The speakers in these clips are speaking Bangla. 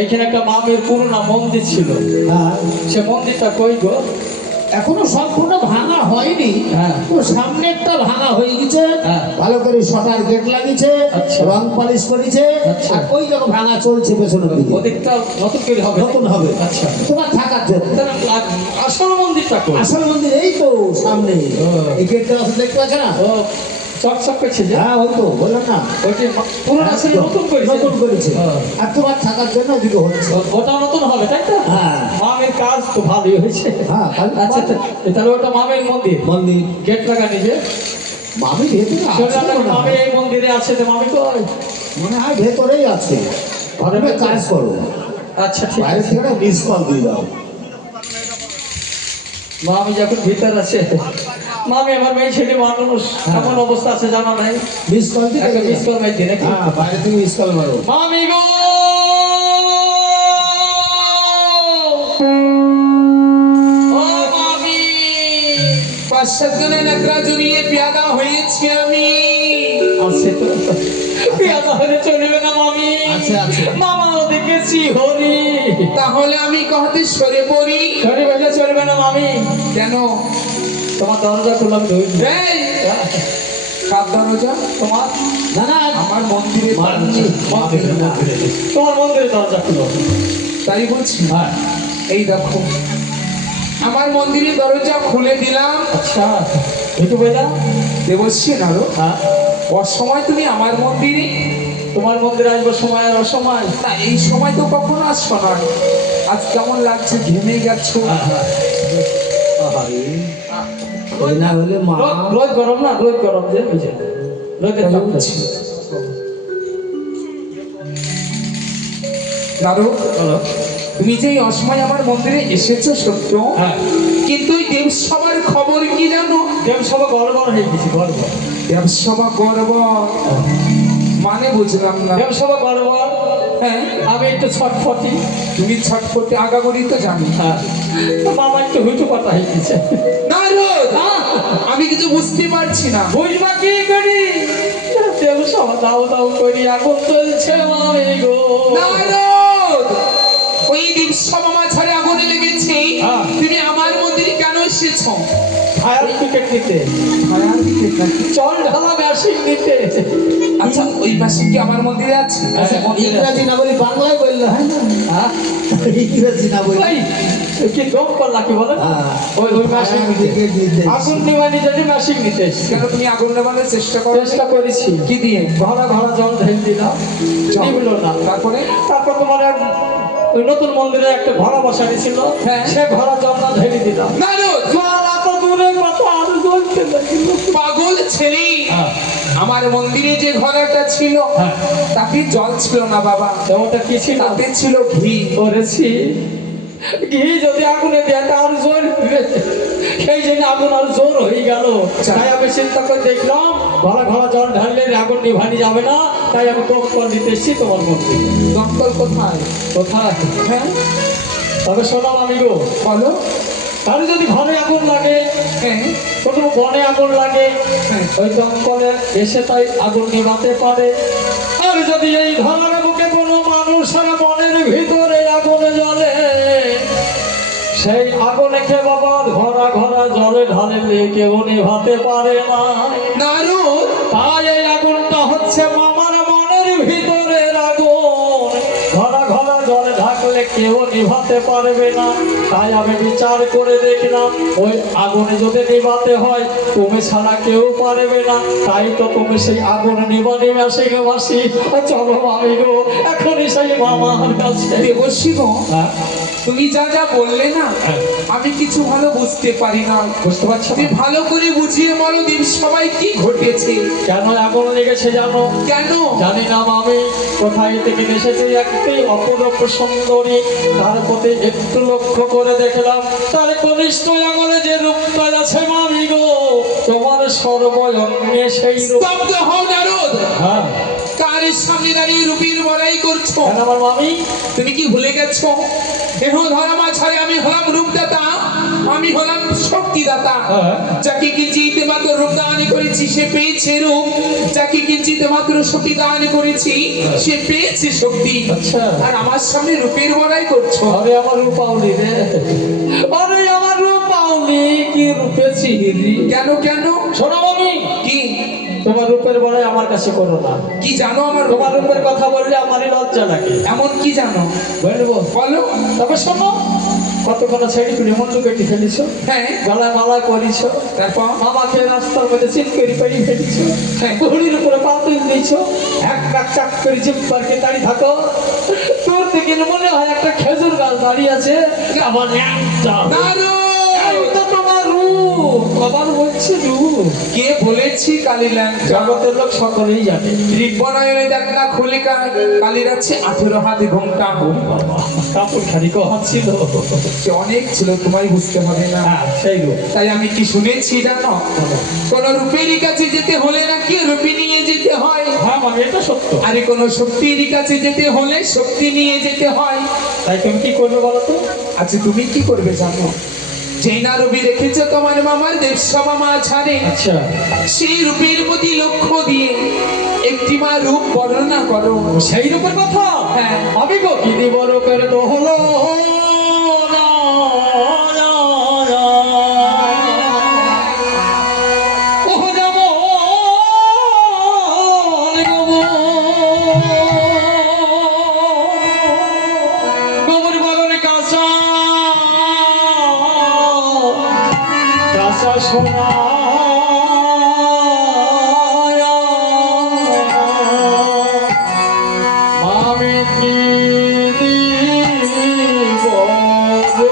এইখানে একটা মামের পুরোনো মন্দির ছিল, সে মন্দিরটা কই গো? এখনো সম্পূর্ণ ভাঙা হয়নি, তো সামনে একটা ভাঙা হয়ে গেছে, ভালো করে শটার গেট লাগিয়েছে, রং পালিশ করেছে, আর ওই যখন ভাঙা চলছে পেছনের দিকে ওদিকটা নতুন করে হবে, নতুন হবে। আচ্ছা, তোমার থাকার জন্য আসল মন্দিরটা কই? আসল মন্দির এই তো সামনে, এই গেটটা আছে দেখতে পাচ্ছ না? চকচক করছে যে, হ্যাঁ ওই তো বললাম না, ওইটি পুরোনো আসলে নতুন করেছে, আর তোমার থাকার জন্য ওদিকে হচ্ছে, ওটা নতুন হবে তাই তো? হ্যাঁ, মামের কাজ তো ভালোই হয়েছে। হ্যাঁ, আচ্ছা তাহলে ওটা মামের মন্দির, গেট লাগানি যে মামি ভেতরে মামি এই মন্দিরে আছে, তো মামি কই? মনে হয় ভেতরেই আছে, ঘরে কাজ করো। আচ্ছা ঠিক বাইরে আছে, থেকে মিস কল দিয়ে দাও। মামি যখন ভিতর আছে, মামি আমার মেয়ে ছেলে মানুষ কেমন অবস্থা আছে জানা নাই, মিস কল দিয়ে একটা মিস কল মাই দিয়ে নাকি? হ্যাঁ, বাইরে থেকে মিস কল মারো। মামি গো, ও মামি, ৫-৭ জনের একটা জড়িয়ে পেয়াদা হয়েছি আমি। আছে তো পেয়াদা হলে চলবে না মামি। আচ্ছা আচ্ছা, মামা দেখেছি হরি, তাহলে আমি কহতে সরে পড়ি। সরি বলে চলবে না মামি। কেন? তোমার দরজা খুললাম, এই কার দরজা? তোমার না না, আমার মন্দিরে তোমার মন্দিরে দরজা খুলো। তাই বলছি। এই দেখো আমার মন্দিরে দরজা খুলে দিলাম। আচ্ছা একটু বললাম দেবশ্রী নারো, অসময় তুমি আমার মন্দিরে, তোমার মন্দিরে আসবো সময় আর অসময় না এই সময় তো কখনো আসছো না। আজ কেমন লাগছে, ঘেমে গেছো? না হলে মা রোদ গরম না, রোদ গরম যে বুঝে রোদের তাপ বলছি নারো, তুমি যে এই অসময় আমার মন্দিরে এসেছো সত্য, কিন্তু ওই দেবসভার খবর কি জানো? দেবসভা গড়বড় হয়ে গেছি, গড়বড়। দেবসভা গর্ব মানে বুঝলাম না। দেবসভা গড়বড়, হ্যাঁ আমি একটু ছটফটি। তুমি ছটফটে আগাগোড়ি তো জানি। মামা একটু হুইটু পাতা হয়ে গেছে। আমি কিছু বুঝতে পারছি না। বুঝবা কি করি? দেবসভা দাও দাও করি আগুন চলছে মামি গো। ওই দেবসভা মাঝারে আগুনে লেগেছে, তুমি আমার মন্দিরে কেন এসেছো? ফায়ার টিকেট নিতে, চল ঢালা মেশিন নিতে। আচ্ছা ওই মেশিন কি আমার মন্দিরে আছে? ইংরাজি না বলি বাংলায় বললো, হ্যাঁ না, ইংরাজি না বলি কি গম করলা কি বলে? ওই মেশিন আগুন নিবানি যদি মেশিন নিতে। কেন তুমি আগুন নেবানোর চেষ্টা করেছি, কি দিয়ে? ঘরা ঘরা জল ঢেলে দিলাম, নিবলো না। তারপর তোমার ওই নতুন মন্দিরে একটা ঘরা বসানি ছিল, সে ঘরা জল না ঢেলে দিলাম। পাগল ছেলে, আমার মন্দিরে যে ঘোড়াটা ছিল তাতে জল ছিল না বাবা। ওটা কি ছিল? তাতে ছিল ঘি। করেছি ঘি যদি আগুনে দেয় আর জোর, সেই জন্য আগুন আর জোর হয়ে গেল। তাই আমি চিন্তা করে দেখলাম ঘরা ঘরা জল ঢাললে আগুন নিভানি যাবে না, তাই আমি দমকল নিতে এসেছি তোমার মন্দিরে। দমকল কোথায়? কোথায়? হ্যাঁ তবে শোনাম আমি গো, বলো। তাহলে যদি ঘরে আগুন লাগে, কোনো বনে আগুন লাগে, ওই দমকলে এসে তাই আগুন নিভাতে পারে। আর যদি এই ধরার বুকে কোনো মানুষের মনের ভিতরে আগুন জ্বলে, সেই আগুনে কে বাবা ঘরা ঘরা জলে ঢালে কেউ নিভাতে পারে না। তাই এই আগুনটা হচ্ছে মামার মনের ভিতরের আগুন। ঘরা ঘরা জলে ঢাকলে কেউ নিভাতে পারবে না। তাই আমি বিচার করে দেখলাম ওই আগুনে যদি নিভাতে হয় তুমি ছাড়া কেউ পারবে না। তাই তো তুমি সেই আগুন নিবানি আসে গো মাসি। চলো আমি গো এখনই সেই মামার কাছে। দেবর্ষি গো, হ্যাঁ, তুমি যা যা বললে না হ্যাঁ। আমি কিছু ভালো বুঝতে পারি না। বুঝতে পারছো তুমি না? ভালো করে বুঝিয়ে বলো দেব সবাই কি ঘটেছে, কেন আগুন লেগেছে জানো? কেন? জানি না মামি। কোথায় থেকে এসেছে একটি অপরূপ সুন্দরী, তার প্রতি একটু লক্ষ্য করে দেখলাম তার কনিষ্ঠ আঙুলে যে রূপটা আছে মামি গো, তোমার সর্বজন্মে সেই রূপ। স্তব্ধ হও নারদ, হ্যাঁ, কার সামনে দাঁড়িয়ে রূপীর বড়াই করছো? কেন আমার মামি? তুমি কি ভুলে গেছো দেহ ধরা মাঝারে আমি হলাম রূপদাতা, আমি হলাম শক্তিদাতা। হ্যাঁ। যাকে কিঞ্চিত মাত্র রূপ দান করেছি সে পেয়েছে রূপ, যাকে কিঞ্চিত মাত্র শক্তি দান করেছি সে পেয়েছে শক্তি। আচ্ছা। আর আমার সামনে রূপের বড়াই করছো? আরে আমার রূপ পাওনি রে, আরে আমার রূপ পাওনি, কি রূপে চিহিরি। কেন কেন? শোনো মামি, কি তোমার রূপের বড়াই আমার কাছে করো না। কি জানো আমার তোমার রূপের কথা বললে আমারই লজ্জা লাগে। এমন কি জানো বলবো? বলো। তবে শোনো, কতক্ষণ ছেড়ে তুমি মন কেটে ফেলিছো, হ্যাঁ, গলায় মালা করিছো, তারপর মামাকে রাস্তার মধ্যে চিনকরি পেরি ফেলিছো, হ্যাঁ। ঘড়ির উপরে পা তুল দিয়েছো, এক কাক চাক করে জিম্পারকে দাঁড়িয়ে থাকো। তোর থেকে মনে হয় একটা খেজুর গাছ দাঁড়িয়ে আছে। আবার ন্যাংটা। এই তো তোমার রূপ, আবার বলছি রূপ। কে বলেছি কালিলান? জগতের লোক সকলেই জানে। রিপনায়নে দেখ না খুলিকা কালির আছে 18 হাতে ঘোমটা। কাপড় খালি কহা ছিল। সে অনেক ছিল, তোমায় বুঝতে হবে না। হ্যাঁ, সেই রূপ। তাই আমি কি শুনেছি জানো, কোন রূপেরই কাছে যেতে হলে নাকি রূপী নিয়ে যেতে হয়, হ্যাঁ মানে এটা সত্য। আরে কোন শক্তিরই কাছে যেতে হলে শক্তি নিয়ে যেতে হয়। তাই তুমি কি করবে বলো তো? আচ্ছা তুমি কি করবে জানো? যেই না রূপী রেখেছো তোমার মামার দেবসা মামা ছাড়ে, আচ্ছা, সেই রূপের প্রতি লক্ষ্য দিয়ে একটি মা রূপ বর্ণনা করো। সেই রূপের কথা? হ্যাঁ। আমি গো কি দিব রূপের দোহলো সোনা আমি কি দিব গো?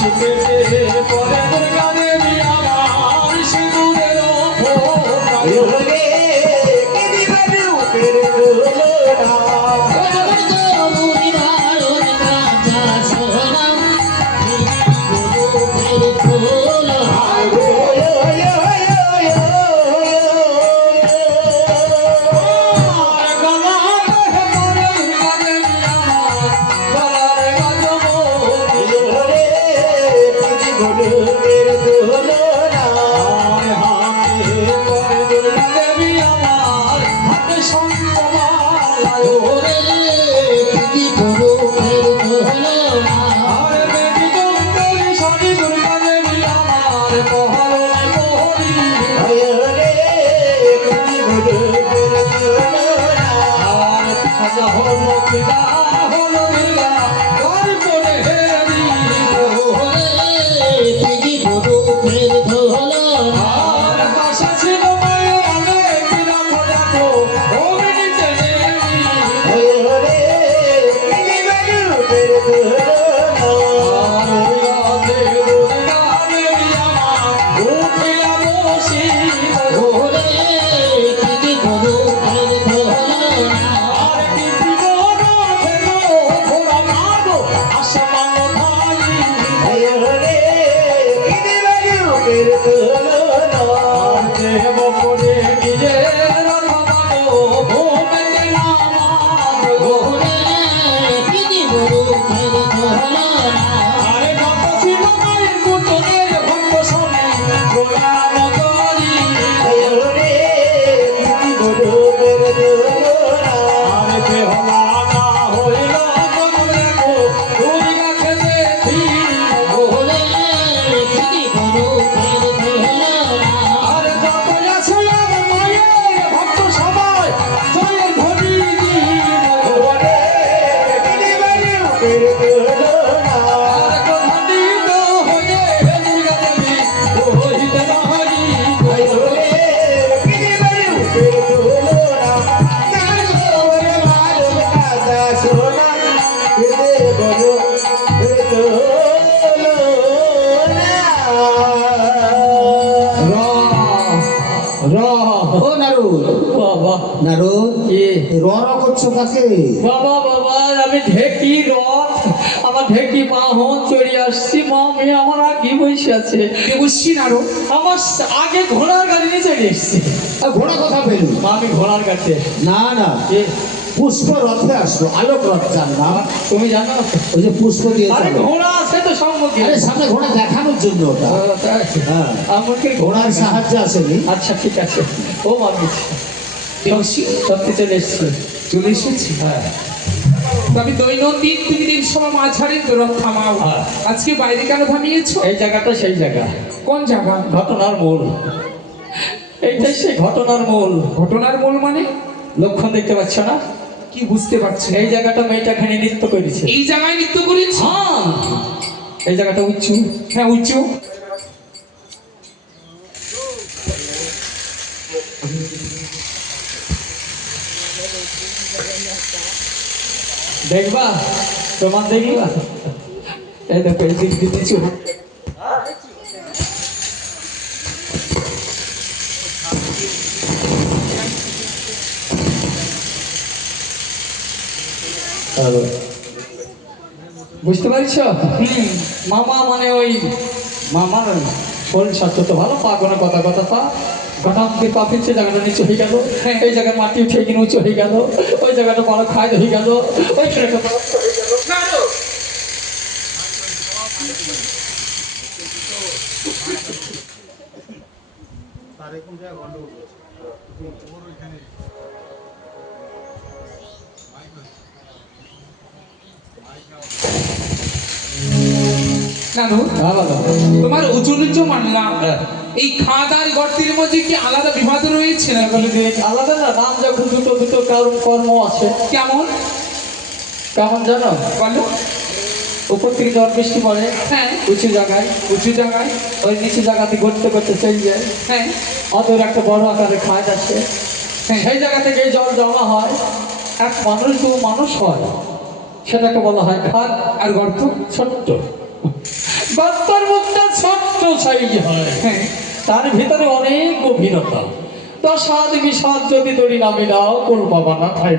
হাসি পেটে পরে দুর্গা দেবী আমার সিঁদুরের ওপর বাবা বাবা আমি ঢেকি রথ আমার ঢেকি বাহন চড়ে আসছি মামি আমার আগে বসে আছে বুঝছি না রো আমার আগে ঘোড়ার গাড়ি নিয়ে চলে এসছি ঘোড়া কথা পেল আমি ঘোড়ার কাছে না না পুষ্প রথে আসলো আলোক রথ যার নাম তুমি জানো ওই যে পুষ্প দিয়ে আরে ঘোড়া আছে তো সম্মুখে আরে সামনে ঘোড়া দেখানোর জন্য ওটা হ্যাঁ আমাকে ঘোড়ার সাহায্যে আসেনি আচ্ছা ঠিক আছে ও মামি সত্যি চলে এসছি চলে এসেছি হ্যাঁ তবে দৈনন্দিন তুমি দেবসভা মাঝারে রথ থামাও আজকে বাইরে কেন থামিয়েছো এই জায়গাটা সেই জায়গা কোন জায়গা ঘটনার মূল এইটাই সেই ঘটনার মূল ঘটনার মূল মানে লক্ষণ দেখতে পাচ্ছ না কি বুঝতে পারছি এই জায়গাটা মেয়েটা খানি নৃত্য করেছে এই জায়গায় নৃত্য করেছি হ্যাঁ এই জায়গাটা উঁচু হ্যাঁ উচ্চ দেখবা প্রমাণ দেখবা এই দেখো এই দিক দিয়ে নিচু বুঝতে পারছ মামা মানে ওই মামার শরীর স্বাস্থ্য তো ভালো পা কোনো কথা কথা পা হঠাৎ দিয়ে পা ফিরছে জায়গাটা নিচু হয়ে গেল এই জায়গায় মাটি উঠে কিনে উঁচু হয়ে গেল ওই জায়গাটা বড় খায় হয়ে গেল ওই ছেলেটা নানু তোমার উঁচু নিচু মানলাম এই খাদার গর্তের মধ্যে কি আলাদা বিভাগ রয়েছে না আলাদা না নাম যখন দুটো দুটো কারণ কর্ম আছে কেমন কেমন জানো বলো উপর থেকে ঝড় বৃষ্টি পড়ে হ্যাঁ উঁচু জায়গায় ওই নিচু জায়গাতে ঘুরতে করতে চলে যায় হ্যাঁ অতএর একটা বড় আকারে খায় আসে সেই জায়গা থেকে জল জমা হয় এক মানুষ দু মানুষ হয় সেটাকে বলা হয় খাদ আর গর্ত ছোট্ট গর্ত সাইজ হয়, হ্যাঁ, তার ভিতরে অনেক গভীরতা। দশাদ বিষাদ যদি তরি নামি নাও, কোন বাবা না ঠাই পাবে।